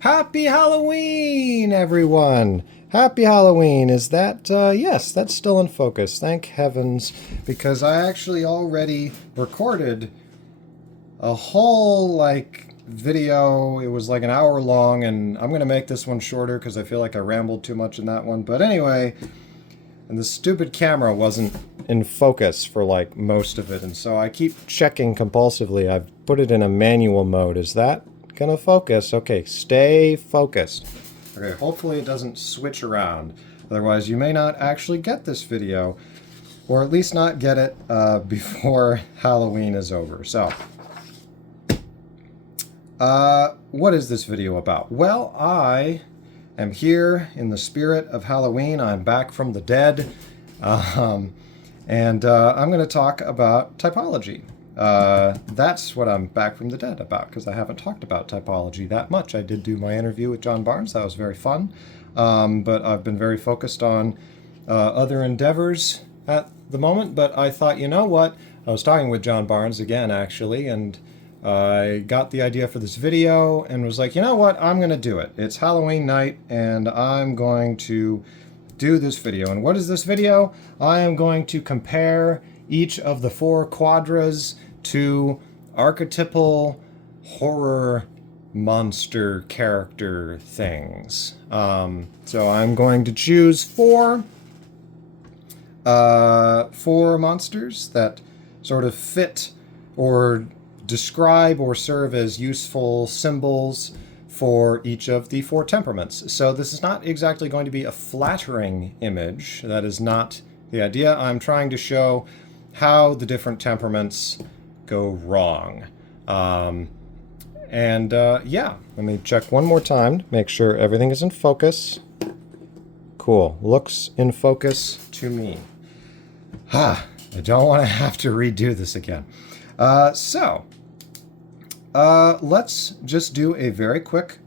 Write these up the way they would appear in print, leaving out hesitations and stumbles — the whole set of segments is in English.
Happy Halloween, everyone! Happy Halloween. Is that, yes, that's still in focus. Thank heavens, because I actually already recorded a whole, video. It was like an hour long, and I'm going to make this one shorter because I feel like I rambled too much in that one. But anyway, and the stupid camera wasn't in focus for, most of it, and so I keep checking compulsively. I've put it in a manual mode. Is that gonna focus? Okay, stay focused. Okay, hopefully it doesn't switch around. Otherwise, you may not actually get this video, or at least not get it before Halloween is over. So, what is this video about? Well, I am here in the spirit of Halloween. I'm back from the dead. And I'm going to talk about typology. That's what I'm back from the dead about, because I haven't talked about typology that much. I did do my interview with John Barnes. That was very fun. But I've been very focused on other endeavors at the moment. But I thought, you know what? I was talking with John Barnes again, actually, and I got the idea for this video and was like, you know what? I'm going to do it. It's Halloween night, and I'm going to do this video. And what is this video? I am going to compare each of the four quadras to archetypal horror monster character things. So I'm going to choose four monsters that sort of fit or describe or serve as useful symbols for each of the four temperaments. So this is not exactly going to be a flattering image. That is not the idea. I'm trying to show how the different temperaments go wrong. Yeah, let me check one more time to make sure everything is in focus. Cool, looks in focus to me. I don't want to have to redo this again. Let's just do a very quick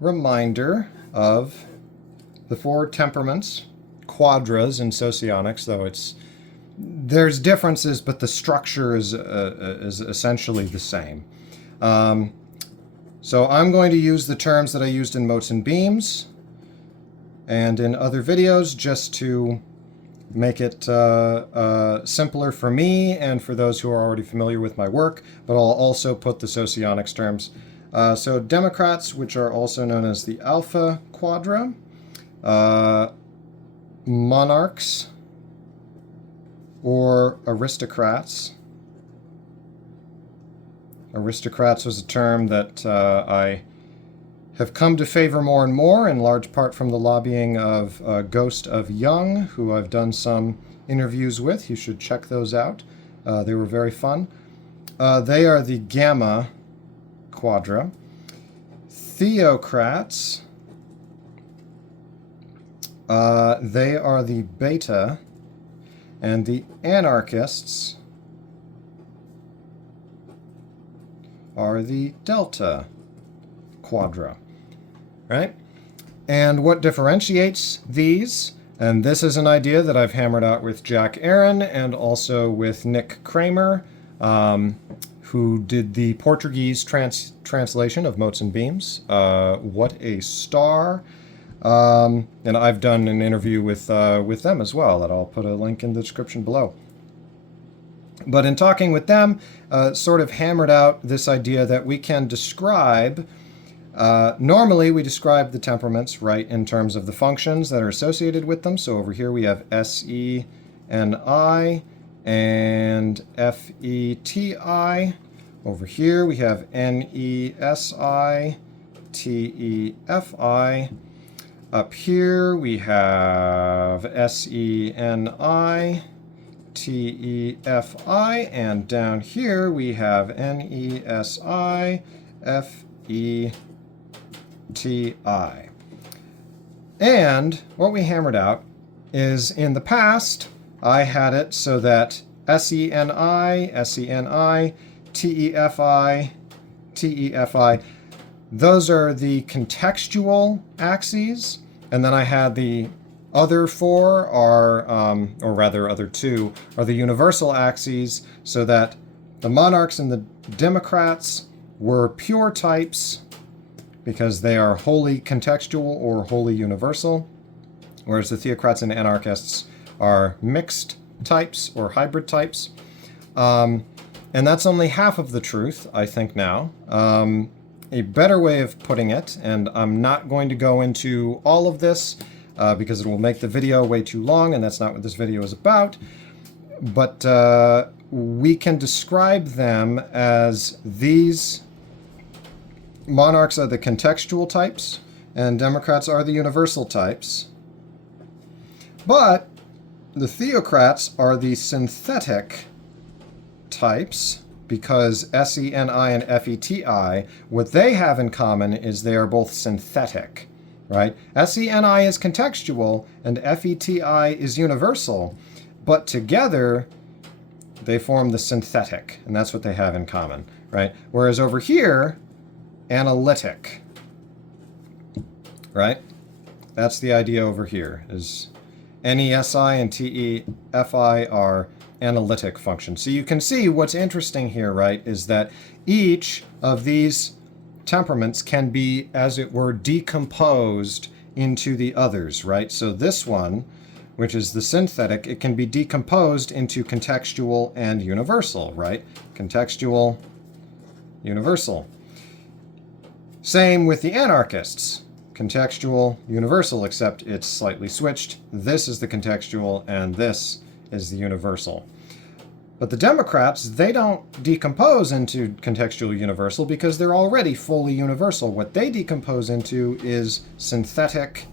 reminder of the four temperaments, quadras in socionics, though there's differences, but the structure is essentially the same. So I'm going to use the terms that I used in Motes and Beams and in other videos just to make it simpler for me and for those who are already familiar with my work, but I'll also put the socionics terms. So Democrats, which are also known as the Alpha Quadra, monarchs, or aristocrats. Aristocrats was a term that I have come to favor more and more, in large part from the lobbying of Ghost of Young, who I've done some interviews with. You should check those out. They were very fun. They are the Gamma Quadra. Theocrats, they are the Beta. And the anarchists are the Delta Quadra. Right? And what differentiates these, and this is an idea that I've hammered out with Jack Aaron and also with Nick Kramer, who did the Portuguese translation of Motes and Beams. What a star. And I've done an interview with them as well that I'll put a link in the description below. But in talking with them, sort of hammered out this idea that we can describe normally, we describe the temperaments, right, in terms of the functions that are associated with them. So over here we have SENI and FETI. Over here we have NESI, TEFI. Up here we have SENI, TEFI, and down here we have NESI, FETI. And what we hammered out is, in the past, I had it so that SENI, SENI, TEFI, TEFI, those are the contextual axes, and then I had the other four are, or rather other two, are the universal axes, so that the monarchs and the Democrats were pure types because they are wholly contextual or wholly universal, whereas the theocrats and anarchists are mixed types or hybrid types. And that's only half of the truth, I think now. A better way of putting it, and I'm not going to go into all of this because it will make the video way too long, and that's not what this video is about, but we can describe them as these monarchs are the contextual types, and Democrats are the universal types. But the theocrats are the synthetic types, because SENI and FETI, what they have in common is they are both synthetic, right? SENI is contextual and FETI is universal, but together they form the synthetic, and that's what they have in common, right? Whereas over here, analytic, right? That's the idea over here, is NESI and TEFI are analytic functions. So you can see what's interesting here, right, is that each of these temperaments can be, as it were, decomposed into the others, right? So this one, which is the synthetic, it can be decomposed into contextual and universal, right? Contextual, universal. Same with the anarchists. Contextual, universal, except it's slightly switched. This is the contextual and this is the universal. But the Democrats, they don't decompose into contextual universal because they're already fully universal. What they decompose into is synthetic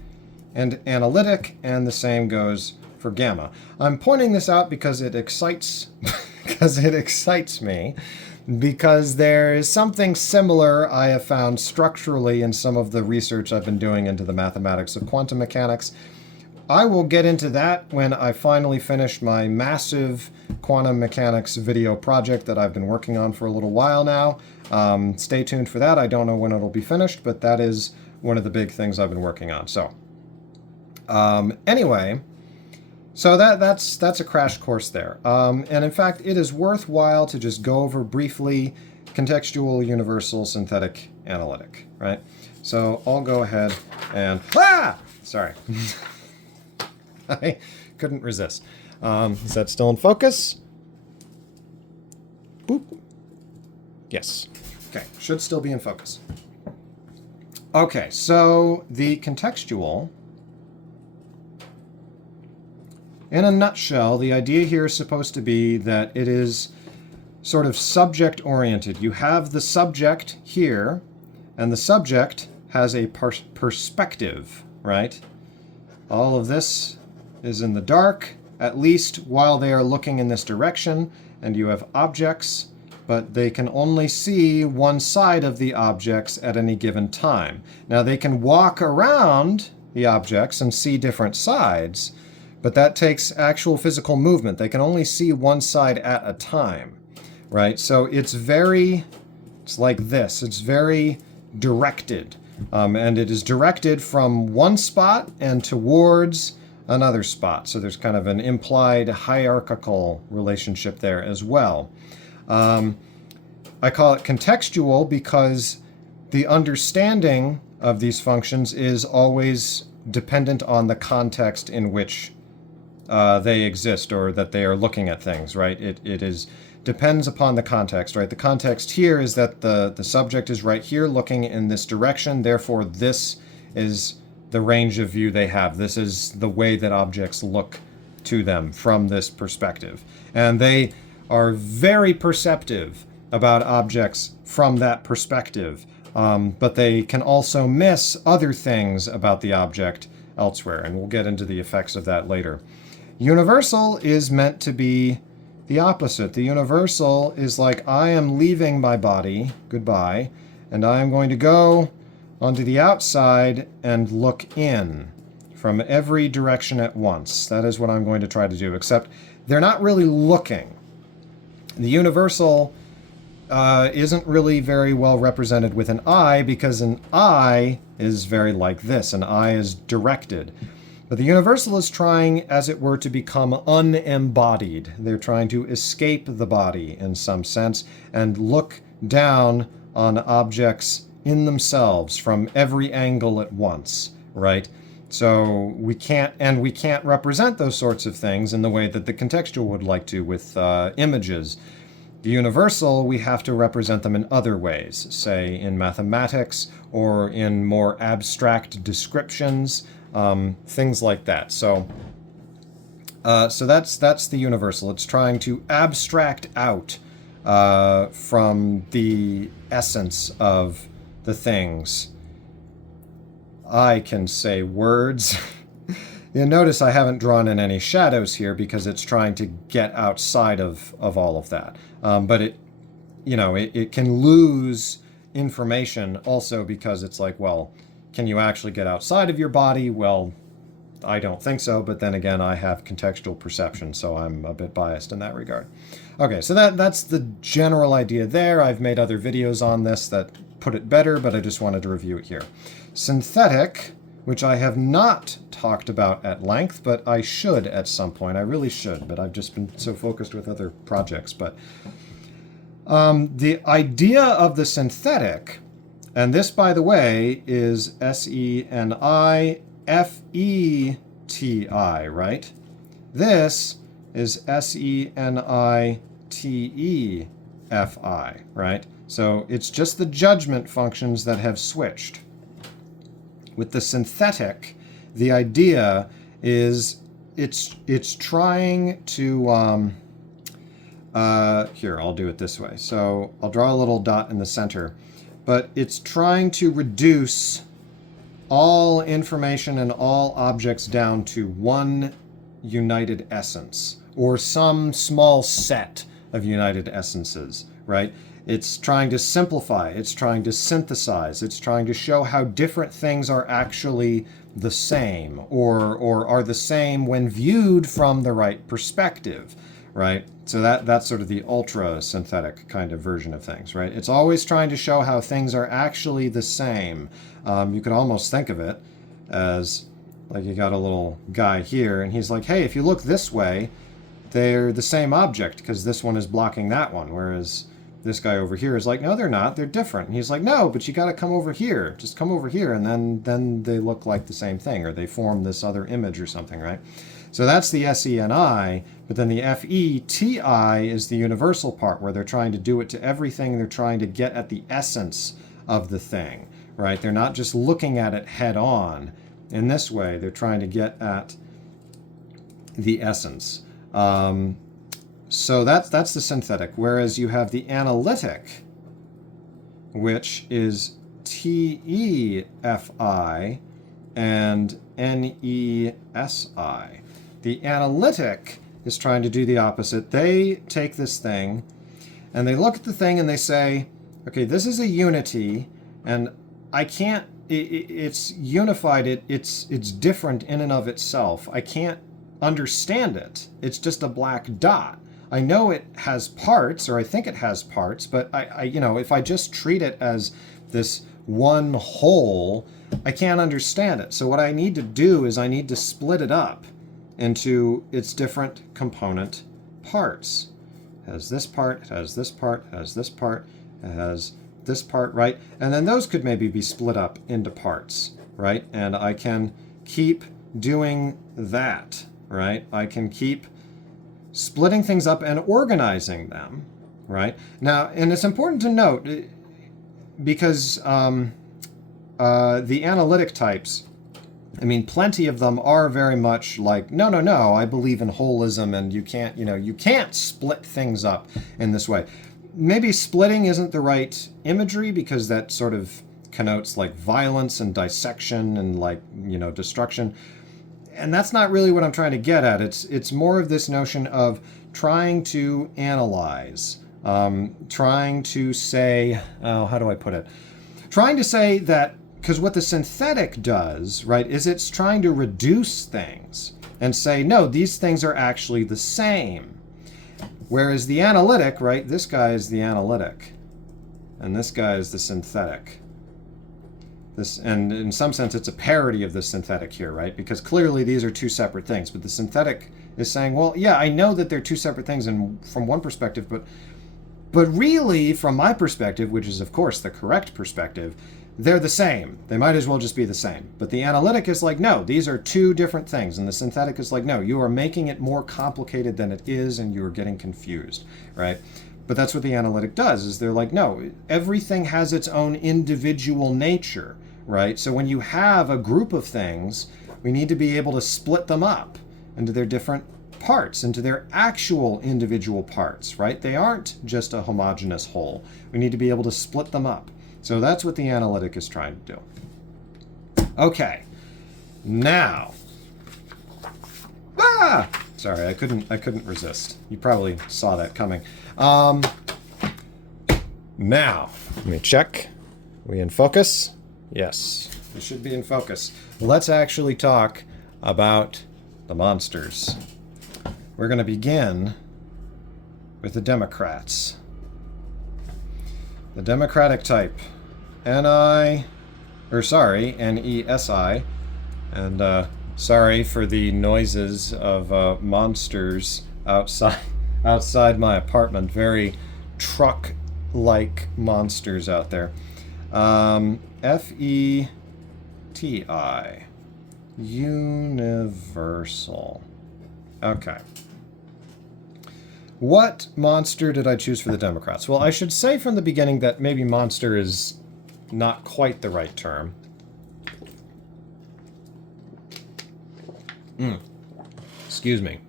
and analytic, and the same goes for gamma. I'm pointing this out because it excites me, because there is something similar I have found structurally in some of the research I've been doing into the mathematics of quantum mechanics. I will get into that when I finally finish my massive quantum mechanics video project that I've been working on for a little while now. Stay tuned for that. I don't know when it'll be finished, but that is one of the big things I've been working on. So, anyway, so that's a crash course there. And in fact, it is worthwhile to just go over briefly contextual, universal, synthetic, analytic, right? So I'll go ahead and... Sorry. I couldn't resist. Is that still in focus? Boop. Yes. Okay, should still be in focus. Okay, so the contextual, in a nutshell, the idea here is supposed to be that it is sort of subject-oriented. You have the subject here, and the subject has a perspective, right? All of this is in the dark, at least while they are looking in this direction, and you have objects, but they can only see one side of the objects at any given time. Now they can walk around the objects and see different sides, but that takes actual physical movement. They can only see one side at a time, right? So it's like this. It's very directed, and it is directed from one spot and towards another spot. So there's kind of an implied hierarchical relationship there as well. I call it contextual because the understanding of these functions is always dependent on the context in which they exist, or that they are looking at things, right? It depends upon the context, right? The context here is that the subject is right here looking in this direction, therefore this is the range of view they have. This is the way that objects look to them from this perspective. And they are very perceptive about objects from that perspective, but they can also miss other things about the object elsewhere, and we'll get into the effects of that later. Universal is meant to be the opposite. The universal is like, I am leaving my body, goodbye, and I am going to go onto the outside and look in from every direction at once. That is what I'm going to try to do, except they're not really looking. The universal isn't really very well represented with an eye, because an eye is very like this. An eye is directed. But the universal is trying, as it were, to become unembodied. They're trying to escape the body in some sense and look down on objects in themselves from every angle at once, right? So we can't represent those sorts of things in the way that the contextual would like to with images. The universal, we have to represent them in other ways, say in mathematics or in more abstract descriptions, things like that. So that's the universal. It's trying to abstract out from the essence of the things. I can say words. You'll notice I haven't drawn in any shadows here because it's trying to get outside of all of that. But it can lose information also because it's like, well, can you actually get outside of your body? Well, I don't think so, but then again, I have contextual perception, so I'm a bit biased in that regard. Okay, so that's the general idea there. I've made other videos on this that put it better, but I just wanted to review it here. Synthetic, which I have not talked about at length, but I should at some point. I really should, but I've just been so focused with other projects. But the idea of the synthetic, and this, by the way, is SENIFETI, right? This is SENITEFI, right? So it's just the judgment functions that have switched. With the synthetic, the idea is it's trying to here, I'll do it this way. So I'll draw a little dot in the center, but it's trying to reduce all information and all objects down to one united essence, or some small set of united essences, right? It's trying to simplify, it's trying to synthesize, it's trying to show how different things are actually the same, or are the same when viewed from the right perspective, right? So that's sort of the ultra-synthetic kind of version of things, right? It's always trying to show how things are actually the same. You could almost think of it as, like, you got a little guy here, and he's like, hey, if you look this way, they're the same object, because this one is blocking that one, whereas this guy over here is like, no, they're not, they're different. And he's like, no, but you got to come over here. Just come over here, and then they look like the same thing, or they form this other image or something, right? So that's the SENI, but then the FETI is the universal part, where they're trying to do it to everything. They're trying to get at the essence of the thing, right? They're not just looking at it head on. In this way, they're trying to get at the essence. So that's the synthetic, whereas you have the analytic, which is TEFI and NESI. The analytic is trying to do the opposite. They take this thing and they look at the thing and they say, okay, this is a unity, and I can't, it's unified, it's different in and of itself. I can't understand it. It's just a black dot. I know it has parts, or I think it has parts, but I if I just treat it as this one whole, I can't understand it. So what I need to do is I need to split it up into its different component parts. It has this part, it has this part, it has this part, it has this part, right? And then those could maybe be split up into parts, right? And I can keep doing that, right? I can keep splitting things up and organizing them, right? Now, and it's important to note, because the analytic types, I mean, plenty of them are very much like, no, I believe in holism, and you can't split things up in this way. Maybe splitting isn't the right imagery, because that sort of connotes like violence and dissection and like, destruction. And that's not really what I'm trying to get at. It's more of this notion of trying to analyze, trying to say, how do I put it? Trying to say that, because what the synthetic does, right, is it's trying to reduce things and say, no, these things are actually the same. Whereas the analytic, right, this guy is the analytic, and this guy is the synthetic. And in some sense, it's a parody of the synthetic here, right? Because clearly these are two separate things. But the synthetic is saying, well, yeah, I know that they're two separate things and from one perspective, but But really, from my perspective, which is of course the correct perspective, they're the same. They might as well just be the same. But the analytic is like, no, these are two different things. And the synthetic is like, no, you are making it more complicated than it is and you are getting confused, right? But that's what the analytic does, is they're like, no, everything has its own individual nature, right? So when you have a group of things, we need to be able to split them up into their different parts, into their actual individual parts, right? They aren't just a homogeneous whole. We need to be able to split them up. So that's what the analytic is trying to do. Okay, now, sorry, I couldn't resist. You probably saw that coming. Now, let me check. We in focus? Yes, we should be in focus. Let's actually talk about the monsters. We're going to begin with the Democrats. The Democratic type. N-E-S-I. And sorry for the noises of monsters outside my apartment. Very truck-like monsters out there. F-E-T-I. Universal. Okay. What monster did I choose for the Democrats? Well, I should say from the beginning that maybe monster is not quite the right term. Excuse me.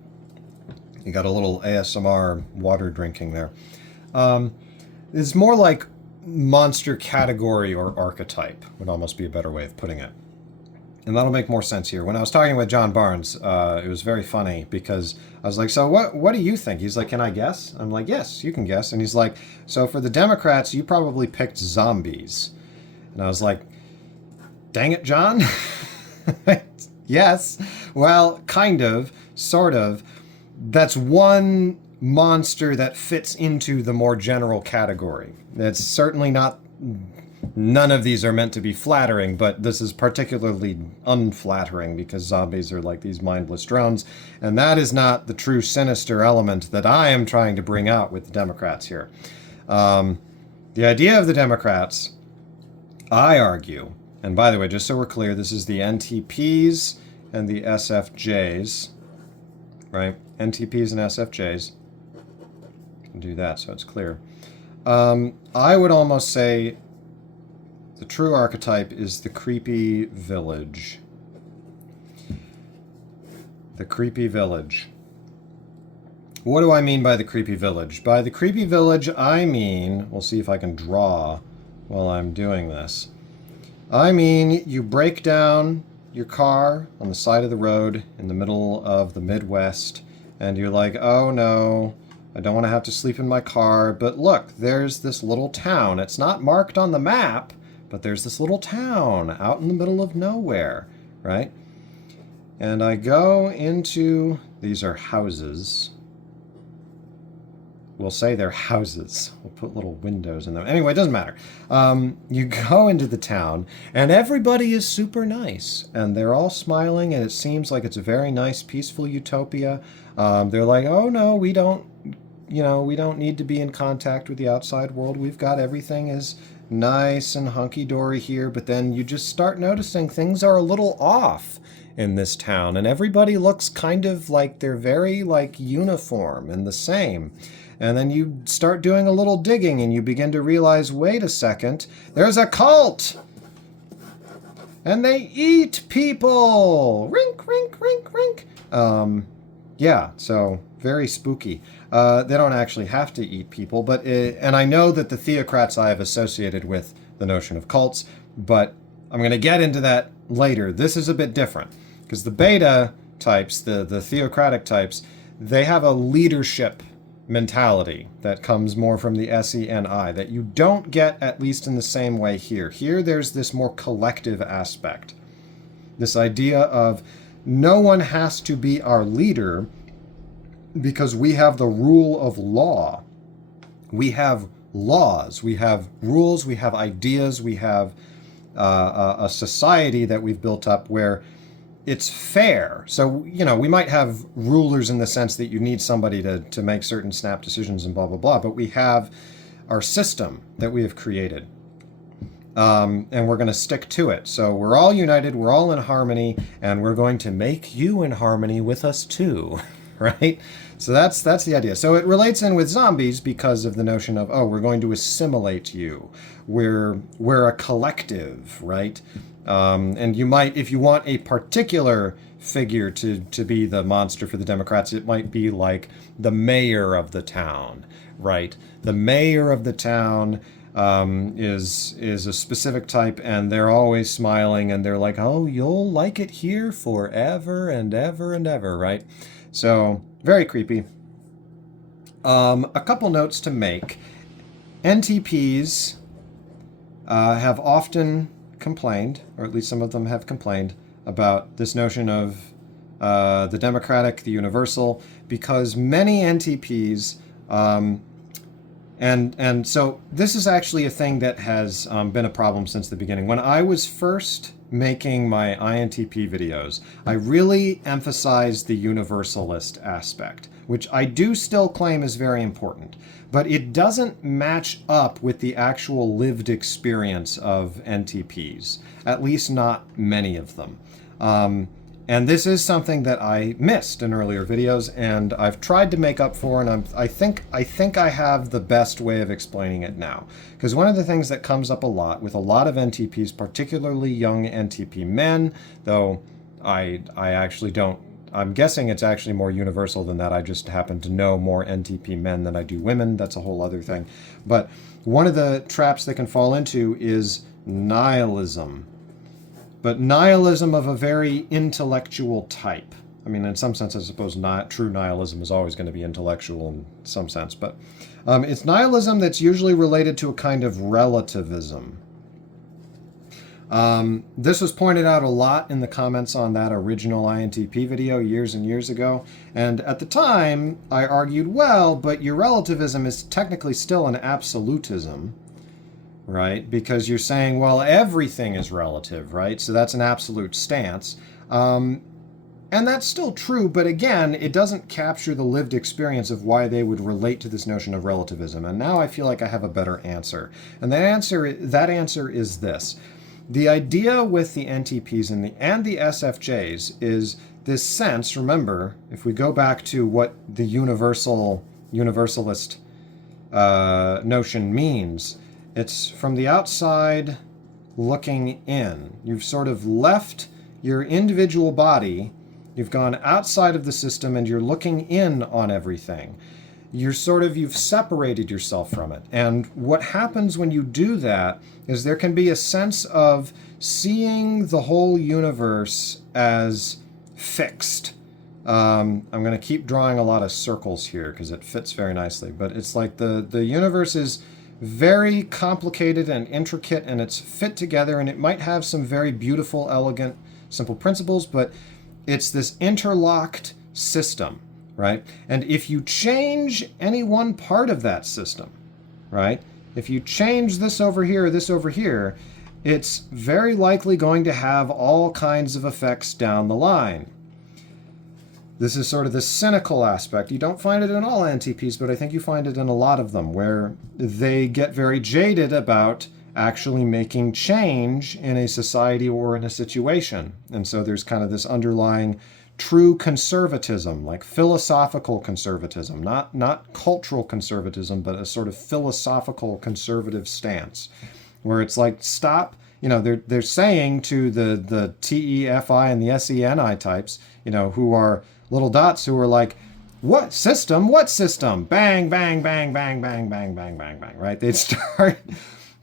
You got a little ASMR water drinking there. It's more like monster category or archetype would almost be a better way of putting it. And that'll make more sense here. When I was talking with John Barnes, it was very funny because I was like, so what do you think? He's like, can I guess? I'm like, yes, you can guess. And he's like, so for the Democrats, you probably picked zombies. And I was like, dang it, John. Yes. Well, kind of, sort of. That's one monster that fits into the more general category. It's certainly not... None of these are meant to be flattering, but this is particularly unflattering because zombies are like these mindless drones, and that is not the true sinister element that I am trying to bring out with the Democrats here. The idea of the Democrats, I argue, and by the way, just so we're clear, this is the NTPs and the SFJs, right? NTPs and SFJs. Can do that so it's clear. I would almost say the true archetype is the creepy village. The creepy village. What do I mean by the creepy village? By the creepy village, I mean, we'll see if I can draw while I'm doing this. I mean, you break down your car on the side of the road in the middle of the Midwest, and you're like, oh no, I don't want to have to sleep in my car, but look, there's this little town. It's not marked on the map, but there's this little town out in the middle of nowhere, right? And I go into, these are houses. We'll say they're houses. We'll put little windows in them. Anyway, it doesn't matter. You go into the town, and everybody is super nice, and they're all smiling, and it seems like it's a very nice, peaceful utopia. They're like, oh no, we don't need to be in contact with the outside world. We've got everything is nice and hunky-dory here, but then you just start noticing things are a little off in this town, and everybody looks kind of like they're very like uniform and the same. And then you start doing a little digging and you begin to realize, wait a second, there's a cult! And they eat people! Rink, rink, rink, rink! Yeah, so very spooky. They don't actually have to eat people, but and I know that the theocrats I have associated with the notion of cults, but I'm going to get into that later. This is a bit different, because the beta types, the theocratic types, they have a leadership mentality that comes more from the SENI, that you don't get, at least in the same way here. Here there's this more collective aspect. This idea of no one has to be our leader, because we have the rule of law. We have laws, we have rules, we have ideas, we have a society that we've built up where it's fair. So, we might have rulers in the sense that you need somebody to make certain snap decisions and blah, blah, blah, but we have our system that we have created. And we're going to stick to it. So we're all united, we're all in harmony, and we're going to make you in harmony with us too, right? So that's the idea. So it relates in with zombies because of the notion of, oh, we're going to assimilate you. We're a collective, right? And you might, if you want a particular figure to be the monster for the Democrats, it might be like the mayor of the town, right? The mayor of the town is a specific type, and they're always smiling, and they're like, oh, you'll like it here forever and ever and ever, right? So very creepy. A couple notes to make. NTPs have often complained, or at least some of them have complained, about this notion of the democratic, the universal, because many NTPs and so this is actually a thing that has been a problem since the beginning. When I was first making my INTP videos, I really emphasized the universalist aspect, which I do still claim is very important, but it doesn't match up with the actual lived experience of NTPs, at least not many of them. And this is something that I missed in earlier videos, and I've tried to make up for, and I think I have the best way of explaining it now. Because one of the things that comes up a lot with a lot of NTPs, particularly young NTP men, though I actually don't, I'm guessing it's actually more universal than that. I just happen to know more NTP men than I do women. That's a whole other thing. But one of the traps they can fall into is nihilism. But nihilism of a very intellectual type. I mean, in some sense, I suppose true nihilism is always going to be intellectual in some sense. But it's nihilism that's usually related to a kind of relativism. This was pointed out a lot in the comments on that original INTP video years and years ago. And at the time, I argued, well, but your relativism is technically still an absolutism. Right? Because you're saying, well, everything is relative, right? So that's an absolute stance. And that's still true, but again, it doesn't capture the lived experience of why they would relate to this notion of relativism. And now I feel like I have a better answer. And that answer is this. The idea with the NTPs and the SFJs is this sense, remember, if we go back to what the universalist notion means, it's from the outside looking in. You've sort of left your individual body, you've gone outside of the system, and you're looking in on everything. You've separated yourself from it. And what happens when you do that is there can be a sense of seeing the whole universe as fixed. I'm going to keep drawing a lot of circles here because it fits very nicely, but it's like the universe is very complicated and intricate, and it's fit together, and it might have some very beautiful, elegant, simple principles, but it's this interlocked system, right? And if you change any one part of that system, right? If you change this over here, it's very likely going to have all kinds of effects down the line. This is sort of the cynical aspect. You don't find it in all NTPs, but I think you find it in a lot of them, where they get very jaded about actually making change in a society or in a situation. And so there's kind of this underlying true conservatism, like philosophical conservatism, not cultural conservatism, but a sort of philosophical conservative stance, where it's like, stop. You know, they're saying to the TEFI and the SENI types, you know, who are little dots who are like, what system? What system? Bang, bang, bang, bang, bang, bang, bang, bang, bang, right?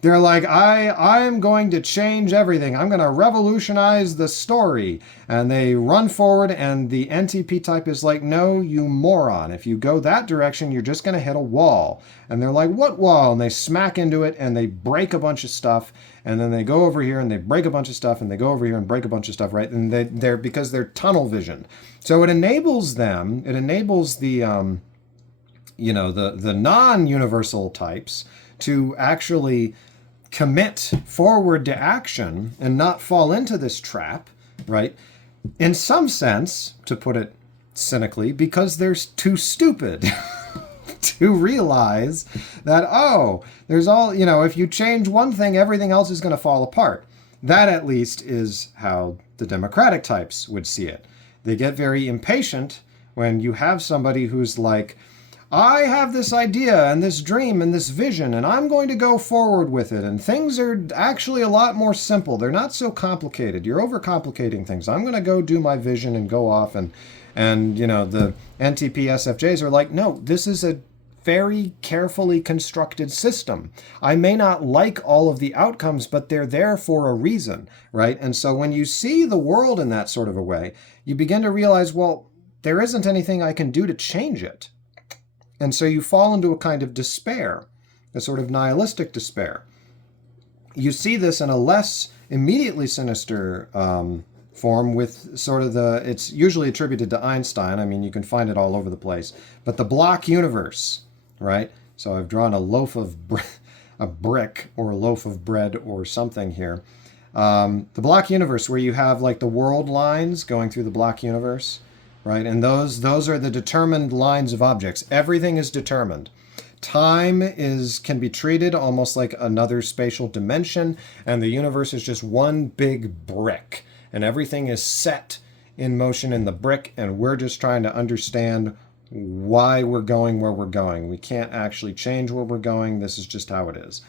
They're like, I'm going to change everything. I'm going to revolutionize the story. And they run forward, and the NTP type is like, no, you moron. If you go that direction, you're just going to hit a wall. And they're like, what wall? And they smack into it, and they break a bunch of stuff. And then they go over here, and they break a bunch of stuff, and they go over here and break a bunch of stuff, right? And they're because they're tunnel visioned. So it enables them, the non-universal types to actually commit forward to action and not fall into this trap, right? In some sense, to put it cynically, because they're too stupid to realize that, oh, there's all, if you change one thing, everything else is going to fall apart. That, at least, is how the democratic types would see it. They get very impatient when you have somebody who's like, I have this idea and this dream and this vision, and I'm going to go forward with it. And things are actually a lot more simple. They're not so complicated. You're overcomplicating things. I'm going to go do my vision and go off. And the NTP SFJs are like, no, this is a very carefully constructed system. I may not like all of the outcomes, but they're there for a reason, right? And so when you see the world in that sort of a way, you begin to realize, well, there isn't anything I can do to change it. And so you fall into a kind of despair, a sort of nihilistic despair. You see this in a less immediately sinister form with sort of it's usually attributed to Einstein. I mean, you can find it all over the place. But the block universe, right? So I've drawn a a brick or a loaf of bread or something here. The block universe, where you have like the world lines going through the block universe. Right, and those are the determined lines of objects. Everything is determined. Time can be treated almost like another spatial dimension, and the universe is just one big brick, and everything is set in motion in the brick, and we're just trying to understand why we're going where we're going. We can't actually change where we're going. This is just how it is.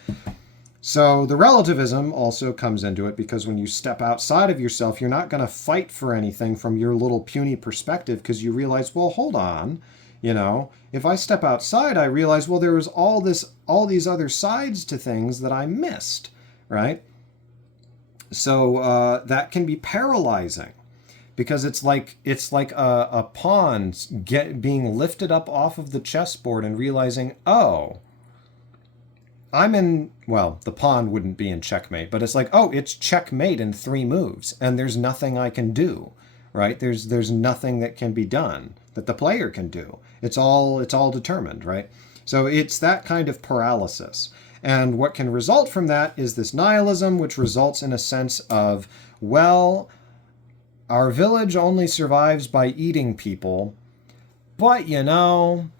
So the relativism also comes into it, because when you step outside of yourself, you're not going to fight for anything from your little puny perspective, because you realize, well, hold on, if I step outside, I realize, well, there was all these other sides to things that I missed, right? So that can be paralyzing, because it's like a pawn being lifted up off of the chessboard and realizing, oh, the pawn wouldn't be in checkmate, but it's like, oh, it's checkmate in 3 moves, and there's nothing I can do, right? There's nothing that can be done that the player can do. It's all determined, right? So it's that kind of paralysis. And what can result from that is this nihilism, which results in a sense of, well, our village only survives by eating people, but,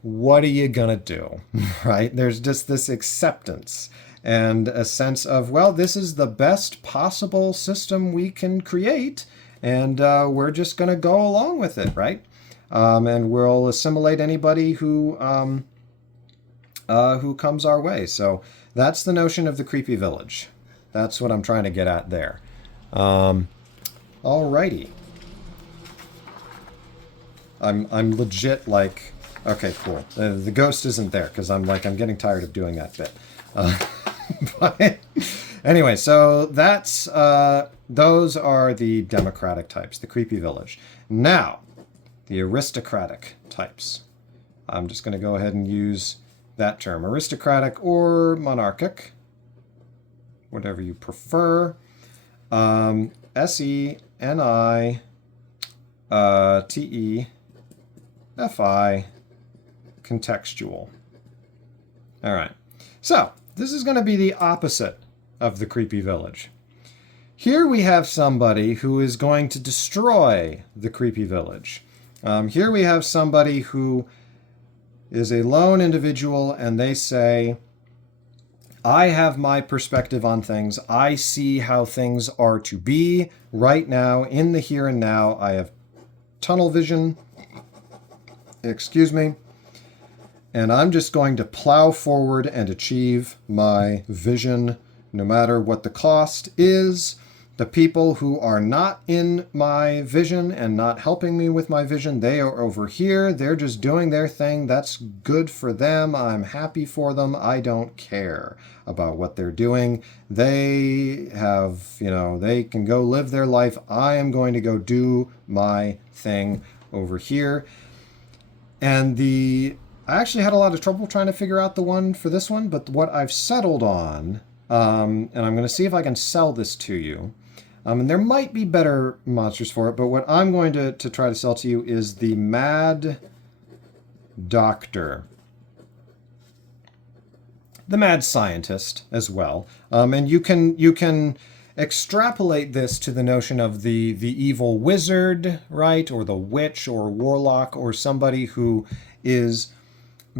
what are you going to do, right? There's just this acceptance and a sense of, well, this is the best possible system we can create, and we're just going to go along with it, right? And we'll assimilate anybody who comes our way. So that's the notion of the creepy village. That's what I'm trying to get at there. Alrighty. I'm legit like, okay, cool. The ghost isn't there because I'm getting tired of doing that bit. But anyway, so that's those are the democratic types, the creepy village. Now, the aristocratic types. I'm just going to go ahead and use that term, aristocratic or monarchic, whatever you prefer. SENITEFI, contextual. All right. So this is going to be the opposite of the creepy village. Here we have somebody who is going to destroy the creepy village. Here we have somebody who is a lone individual, and they say, I have my perspective on things. I see how things are to be right now, in the here and now. I have tunnel vision. Excuse me. And I'm just going to plow forward and achieve my vision, no matter what the cost is. The people who are not in my vision and not helping me with my vision, they are over here. They're just doing their thing. That's good for them. I'm happy for them. I don't care about what they're doing. They have, they can go live their life. I am going to go do my thing over here. And I actually had a lot of trouble trying to figure out the one for this one, but what I've settled on, and I'm going to see if I can sell this to you. And there might be better monsters for it, but what I'm going to try to sell to you is the Mad Doctor. The Mad Scientist as well. And you can extrapolate this to the notion of the evil wizard, right? Or the witch or warlock or somebody who is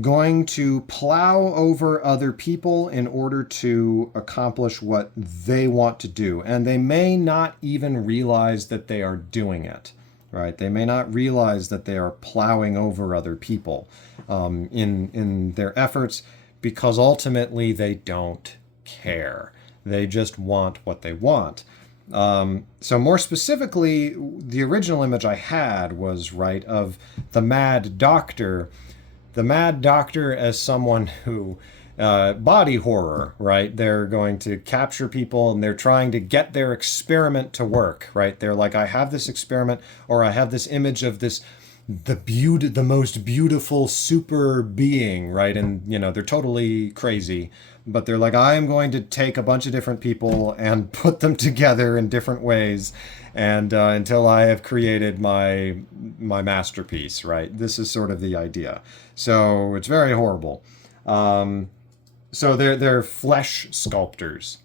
going to plow over other people in order to accomplish what they want to do. And they may not even realize that they are doing it, right? They may not realize that they are plowing over other people in their efforts, because ultimately they don't care. They just want what they want. So more specifically, the original image I had was, right, of the mad doctor. The mad doctor as someone who, body horror, right? They're going to capture people and they're trying to get their experiment to work, right? They're like, I have this experiment, or I have this image of this, the most beautiful super being, right? And, you know, they're totally crazy, but they're like, I am going to take a bunch of different people and put them together in different ways, and until I have created my masterpiece, right? This is sort of the idea. So it's very horrible. So they're flesh sculptors,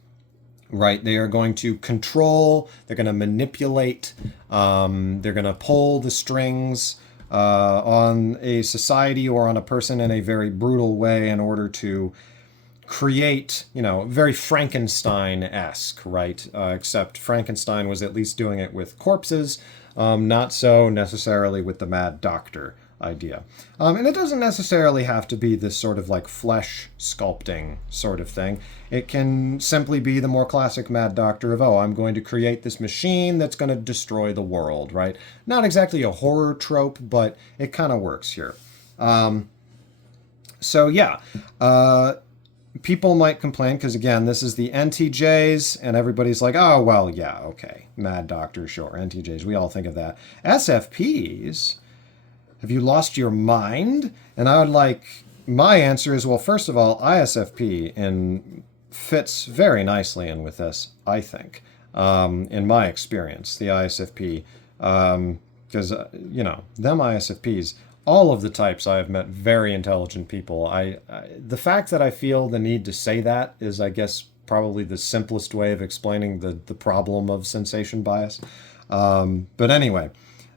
right? They are going to control, they're going to manipulate, they're going to pull the strings on a society or on a person in a very brutal way in order to create, you know, very Frankenstein-esque, right? Except Frankenstein was at least doing it with corpses, not so necessarily with the mad doctor idea. And it doesn't necessarily have to be this sort of like flesh sculpting sort of thing. It can simply be the more classic mad doctor of, oh, I'm going to create this machine that's going to destroy the world, right? Not exactly a horror trope, but it kind of works here. So yeah, people might complain because, again, this is the NTJs, and everybody's like, oh, well, yeah, okay, mad doctor, sure, NTJs, we all think of that. SFPs, have you lost your mind? And I would like, my answer is, well, first of all, ISFP fits very nicely in with this, I think, in my experience, the ISFP, because, you know, them ISFPs, all of the types I have met very intelligent people. The fact that I feel the need to say that is, I guess, probably the simplest way of explaining the problem of sensation bias. But anyway,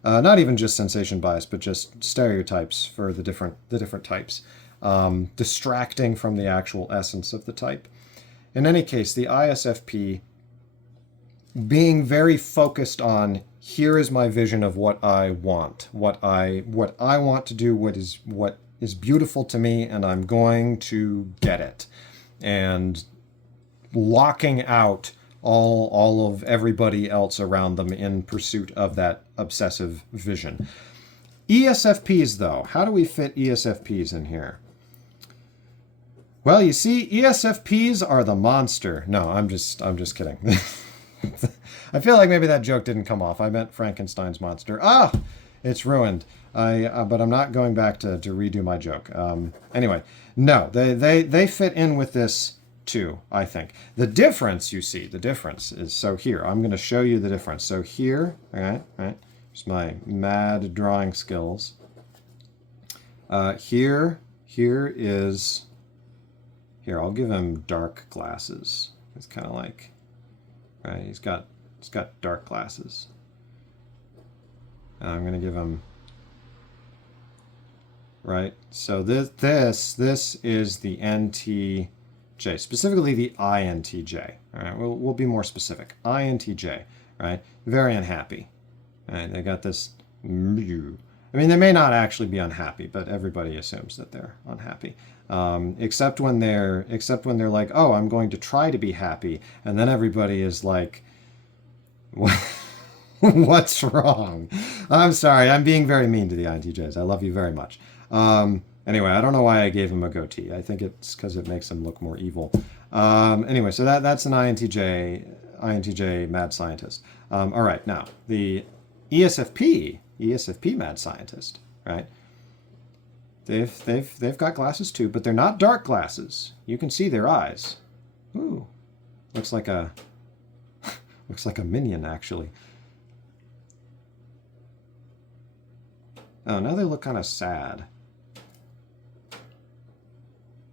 not even just sensation bias, but just stereotypes for the different types, distracting from the actual essence of the type. In any case, the ISFP being very focused on, here is my vision of what I want, what I want to do, what is beautiful to me, and I'm going to get it, and locking out all of everybody else around them in pursuit of that obsessive vision. ESFPs, though, how do we fit ESFPs in here? Well, you see, ESFPs are the monster. No, I'm just kidding. I feel like maybe that joke didn't come off. I meant Frankenstein's monster. Ah, it's ruined. But I'm not going back to redo my joke. Anyway, no, they fit in with this too, I think. The difference, you see, the difference is, so here, I'm going to show you the difference. So here, all right, here's my mad drawing skills. Here is, I'll give him dark glasses. It's kind of like, right, he's got dark glasses. And I'm going to give him, right, so this is the NTJ, specifically the INTJ. All right, we'll be more specific. INTJ, right, very unhappy. Right, they got this, I mean, they may not actually be unhappy, but everybody assumes that they're unhappy. Except when they're like, oh, I'm going to try to be happy, and then everybody is like, what's wrong? I'm sorry, I'm being very mean to the INTJs. I love you very much. Anyway, I don't know why I gave him a goatee. I think it's because it makes him look more evil. Anyway, so that's an INTJ mad scientist. All right, now the ESFP mad scientist, right? They've got glasses too, but they're not dark glasses. You can see their eyes. Ooh, looks like a minion, actually. Oh, now they look kind of sad.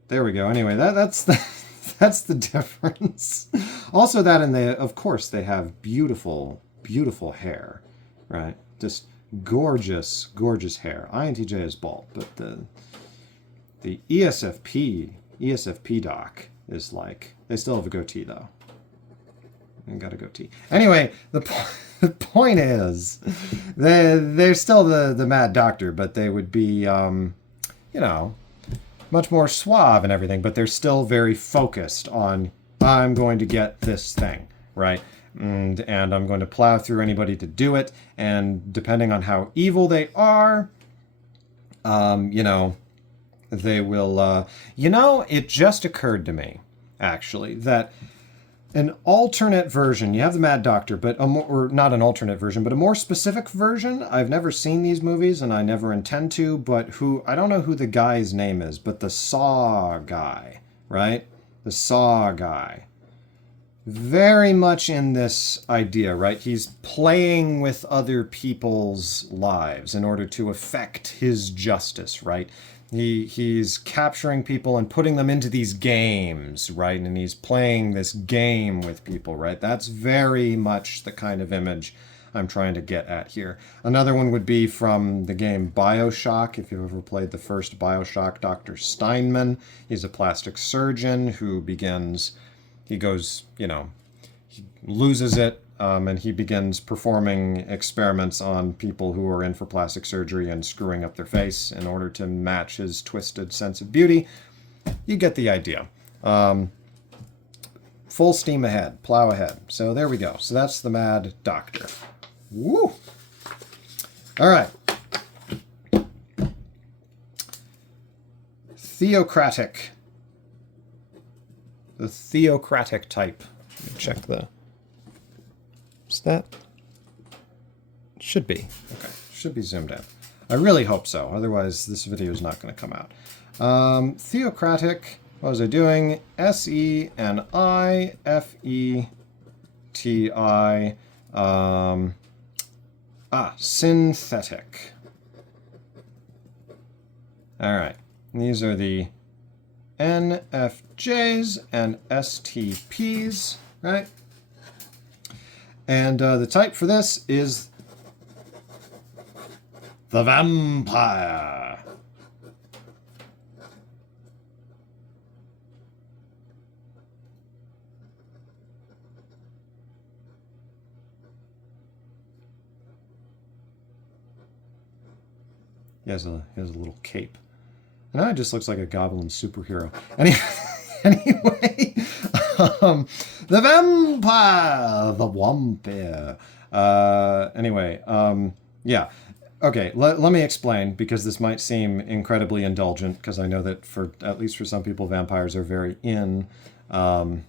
There we go. Anyway, that's the difference. Also, that, and of course they have beautiful hair, right? Just gorgeous hair. INTJ is bald, but The ESFP doc is like, they still have a goatee though. And got a goatee. Anyway, the point is, they're still the mad doctor, but they would be, much more suave and everything, but they're still very focused on, I'm going to get this thing, right? And I'm going to plow through anybody to do it, and depending on how evil they are, they will, it just occurred to me, actually, that an alternate version, you have the Mad Doctor, but or not an alternate version, but a more specific version. I've never seen these movies, and I never intend to, but I don't know who the guy's name is, but the Saw guy, right? The Saw guy. Very much in this idea, right? He's playing with other people's lives in order to effect his justice, right? He's capturing people and putting them into these games, right? And he's playing this game with people, right? That's very much the kind of image I'm trying to get at here. Another one would be from the game BioShock. If you've ever played the first BioShock, Dr. Steinman. He's a plastic surgeon who he loses it, and he begins performing experiments on people who are in for plastic surgery and screwing up their face in order to match his twisted sense of beauty. You get the idea. Full steam ahead, plow ahead. So there we go. So that's the Mad Doctor. Woo! All right. Theocratic. The theocratic type. Let me check is that? Should be. Okay. Should be zoomed in. I really hope so. Otherwise, this video is not going to come out. Theocratic. What was I doing? SENIFETI. Synthetic. All right. These are the NFJs and STPs, right? And the type for this is the vampire. He has a little cape. And now it just looks like a goblin superhero. Anyway, the vampire, the vampire. Yeah. Okay, let me explain, because this might seem incredibly indulgent, because I know that at least for some people, vampires are very in. That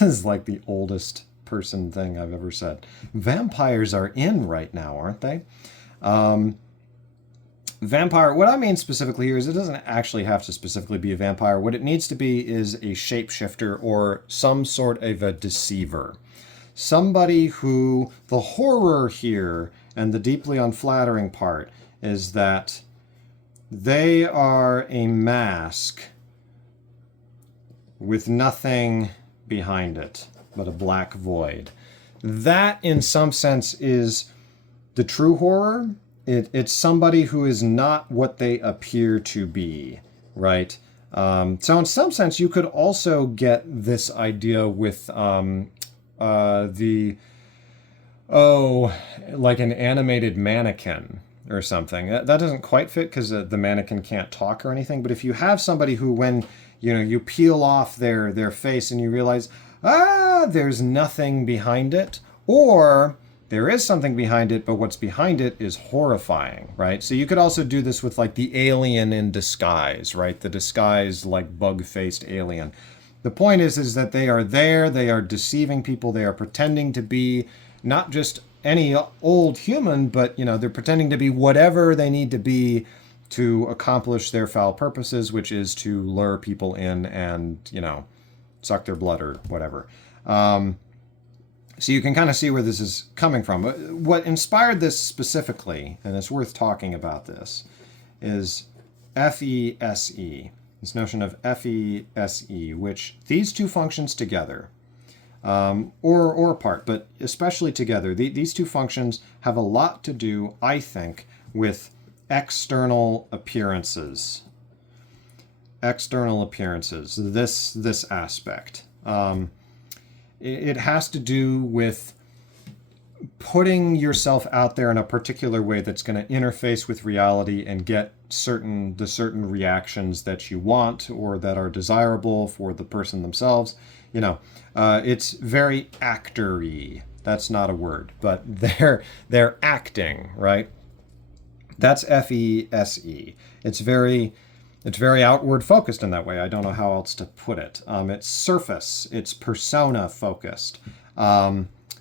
is like the oldest person thing I've ever said. Vampires are in right now, aren't they? Vampire, what I mean specifically here is it doesn't actually have to specifically be a vampire. What it needs to be is a shapeshifter or some sort of a deceiver. Somebody who, the horror here and the deeply unflattering part is that they are a mask with nothing behind it but a black void. That, in some sense, is the true horror. It's somebody who is not what they appear to be, right? So in some sense, you could also get this idea with like an animated mannequin or something. That doesn't quite fit because the mannequin can't talk or anything. But if you have somebody who, when you peel off their face and you realize, there's nothing behind it, or there is something behind it, but what's behind it is horrifying, right? So you could also do this with like the alien in disguise, right? The disguised, like bug-faced alien. The point is that they are there, they are deceiving people, they are pretending to be not just any old human, but, they're pretending to be whatever they need to be to accomplish their foul purposes, which is to lure people in and, suck their blood or whatever. So you can kind of see where this is coming from. What inspired this specifically, and it's worth talking about this, is FESE. This notion of FESE, which these two functions together, or apart, but especially together, these two functions have a lot to do, I think, with external appearances. external appearances, this aspect. It has to do with putting yourself out there in a particular way that's going to interface with reality and get certain reactions that you want or that are desirable for the person themselves. It's very actor-y. That's not a word, but they're acting, right? That's FESE. It's very outward focused in that way. I don't know how else to put it. It's surface. It's persona focused.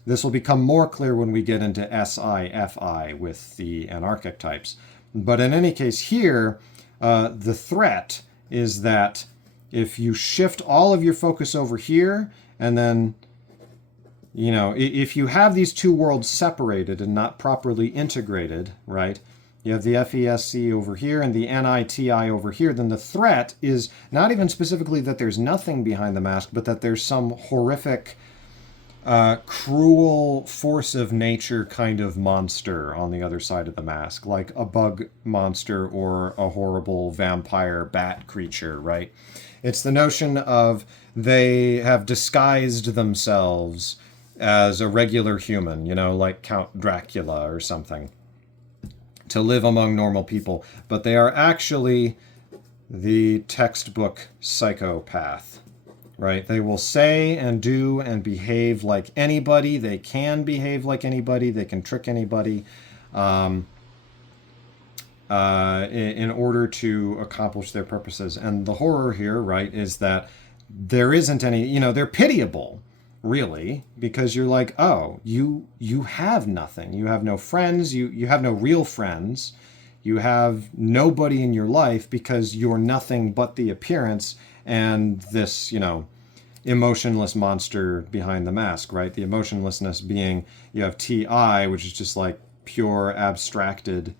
This will become more clear when we get into SI-FI with the anarchic types. But in any case here, the threat is that if you shift all of your focus over here, and then, if you have these two worlds separated and not properly integrated, right? You have the FESC over here and the NITI over here, then the threat is not even specifically that there's nothing behind the mask, but that there's some horrific, cruel force of nature kind of monster on the other side of the mask, like a bug monster or a horrible vampire bat creature, right? It's the notion of they have disguised themselves as a regular human, like Count Dracula or something, to live among normal people, but they are actually the textbook psychopath, right? They will say and do and behave like anybody. They can behave like anybody. They can trick anybody in order to accomplish their purposes. And the horror here, right, is that there isn't any, they're pitiable, really, because you're like, oh, you have nothing. You have no friends. You have no real friends. You have nobody in your life because you're nothing but the appearance and this, emotionless monster behind the mask, right? The emotionlessness being, you have TI, which is just like pure abstracted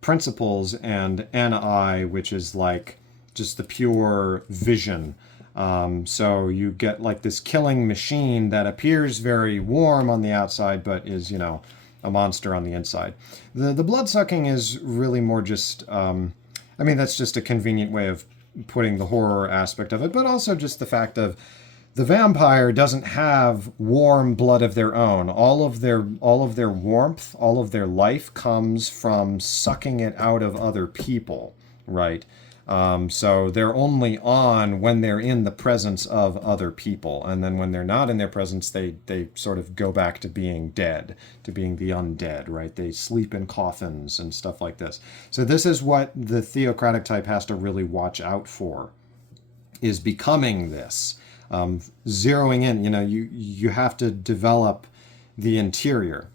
principles, and NI, which is like just the pure vision. So you get like this killing machine that appears very warm on the outside, but is, a monster on the inside. The blood sucking is really more just, that's just a convenient way of putting the horror aspect of it, but also just the fact of the vampire doesn't have warm blood of their own. All of their warmth, all of their life comes from sucking it out of other people, right? So they're only on when they're in the presence of other people. And then when they're not in their presence, they sort of go back to being dead, to being the undead, right? They sleep in coffins and stuff like this. So this is what the theocratic type has to really watch out for, is becoming this. Zeroing in, you have to develop the interior.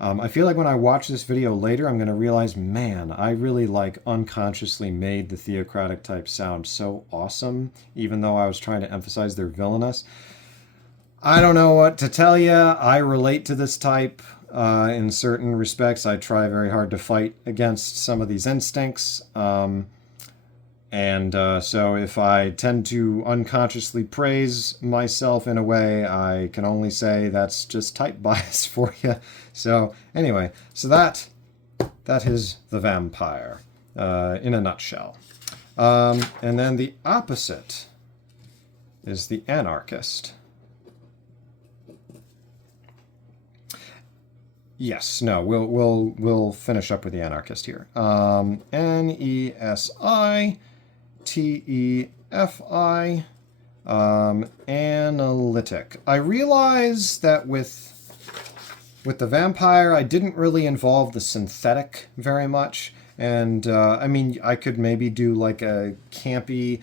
I feel like when I watch this video later, I'm going to realize, man, I really unconsciously made the theocratic type sound so awesome, even though I was trying to emphasize they're villainous. I don't know what to tell you. I relate to this type in certain respects. I try very hard to fight against some of these instincts. So if I tend to unconsciously praise myself in a way, I can only say that's just type bias for you. So anyway, so that is the vampire in a nutshell. And then the opposite is the anarchist. Yes, no, we'll finish up with the anarchist here. NESI. TEFI, analytic. I realize that with the vampire, I didn't really involve the synthetic very much. And, I could maybe do like a campy...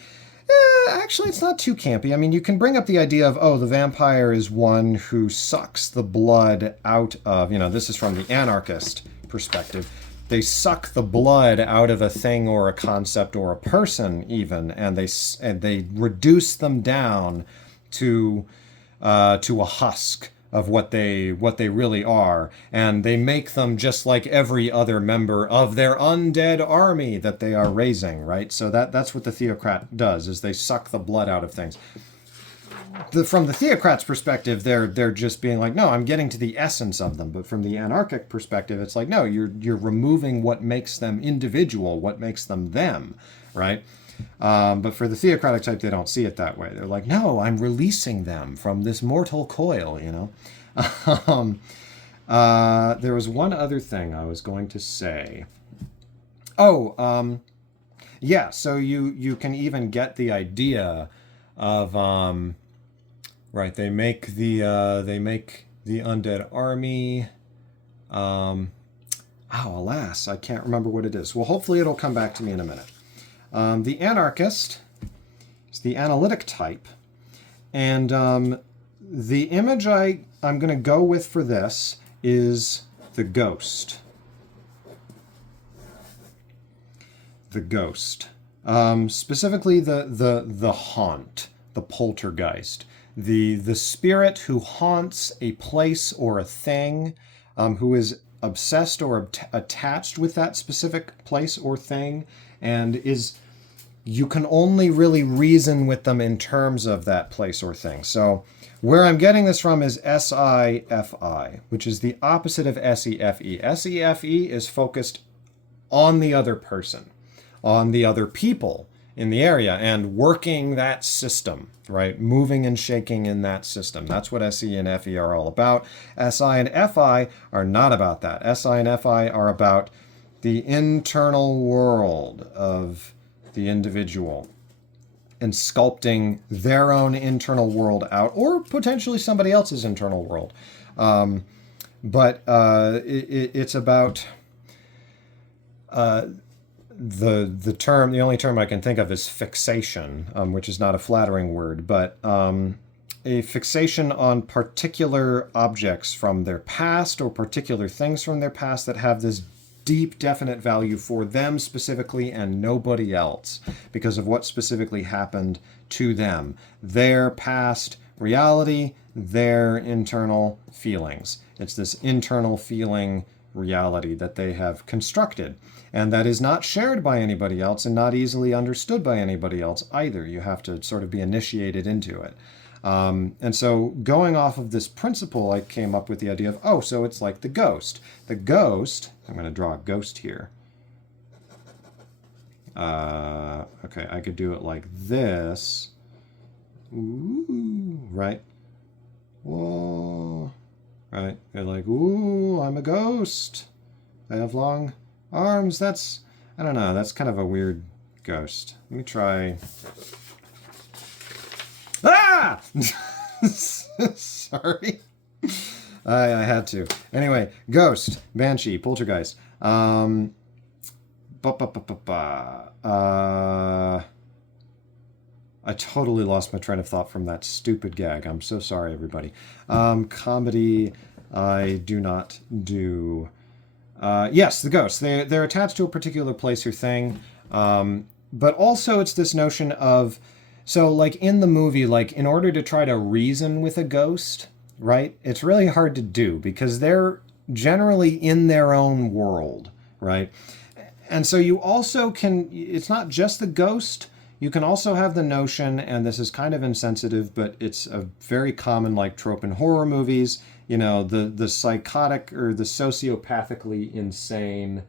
actually, it's not too campy. You can bring up the idea of, the vampire is one who sucks the blood out of... this is from the anarchist perspective. They suck the blood out of a thing or a concept or a person even, and they reduce them down to a husk of what they really are, and they make them just like every other member of their undead army that they are raising, right? So that's what the theocrat does, is they suck the blood out of things. From the theocrat's perspective, they're just being like, no, I'm getting to the essence of them. But from the anarchic perspective, it's like, no, you're removing what makes them individual, what makes them them, right? But for the theocratic type, they don't see it that way. They're like, no, I'm releasing them from this mortal coil, you know? um, there was one other thing I was going to say. Oh, yeah, so you can even get the idea of, right, they make the undead army. Oh, alas, I can't remember what it is. Well, hopefully it'll come back to me in a minute. The anarchist is the analytic type. And the image I'm going to go with for this is the ghost. The ghost. Specifically the haunt, the poltergeist. The spirit who haunts a place or a thing, who is obsessed or attached with that specific place or thing, and you can only really reason with them in terms of that place or thing. So where I'm getting this from is SIFI, which is the opposite of SEFE. SEFE is focused on the other person, on the other people in the area, and working that system, right? Moving and shaking in that system. That's what SE and FE are all about. SI and FI are not about that. SI and FI are about the internal world of the individual and sculpting their own internal world out, or potentially somebody else's internal world. But it's about the only term I can think of is fixation, which is not a flattering word, but a fixation on particular objects from their past or particular things from their past that have this deep, definite value for them specifically and nobody else because of what specifically happened to them. Their past reality, their internal feelings. It's this internal feeling reality that they have constructed, and that is not shared by anybody else and not easily understood by anybody else either. You have to sort of be initiated into it. And so going off of this principle, I came up with the idea of, so it's like the ghost. The ghost, I'm going to draw a ghost here. Okay, I could do it like this. Ooh, right? Whoa. Right? They're like, ooh, I'm a ghost. I have long arms. I don't know, that's kind of a weird ghost. Let me try... Ah! Sorry. I had to. Anyway, ghost, banshee, poltergeist. I totally lost my train of thought from that stupid gag. I'm so sorry, everybody. Comedy, I do not do. Yes, the ghosts. They're attached to a particular place or thing. But also it's this notion of, so like in the movie, like in order to try to reason with a ghost, right? It's really hard to do because they're generally in their own world, right? And so you also can, it's not just the ghost. You can also have the notion, and this is kind of insensitive, but it's a very common like trope in horror movies, you know, the psychotic or the sociopathically insane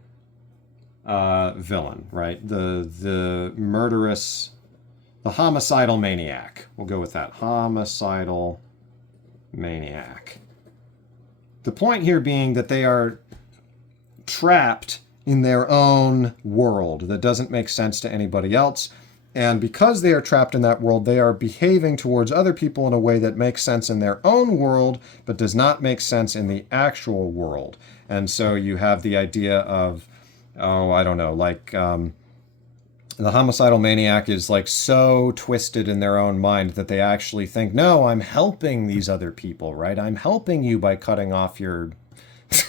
villain, right? The murderous, the homicidal maniac. We'll go with that. Homicidal maniac. The point here being that they are trapped in their own world that doesn't make sense to anybody else. And because they are trapped in that world, they are behaving towards other people in a way that makes sense in their own world, but does not make sense in the actual world. And so you have the idea of, I don't know, like the homicidal maniac is like so twisted in their own mind that they actually think, no, I'm helping these other people, right? I'm helping you by cutting off your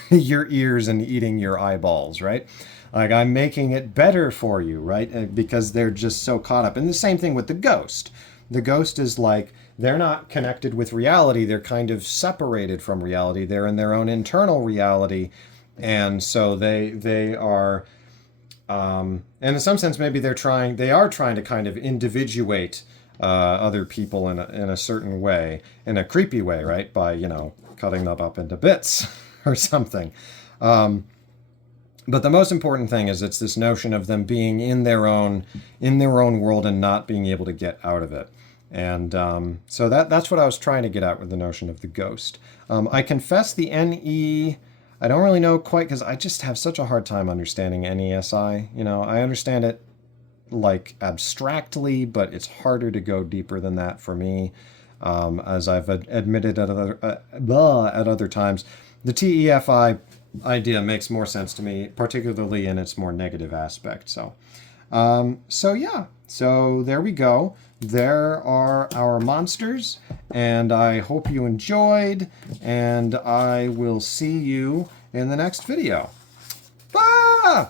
your ears and eating your eyeballs, right? Like, I'm making it better for you, right? Because they're just so caught up. And the same thing with the ghost. The ghost is like, they're not connected with reality. They're kind of separated from reality. They're in their own internal reality. And so they are, and in some sense, maybe they are trying to kind of individuate other people in a certain way, in a creepy way, right? By, cutting them up into bits or something. But the most important thing is it's this notion of them being in their own world and not being able to get out of it. And so that's what I was trying to get at with the notion of the ghost. I confess the NE, I don't really know quite because I just have such a hard time understanding NESI. You know, I understand it like abstractly, but it's harder to go deeper than that for me. As I've admitted at other times, the TEFI idea makes more sense to me, particularly in its more negative aspect. So yeah, so there we go. There are our monsters, and I hope you enjoyed, and I will see you in the next video. Bye!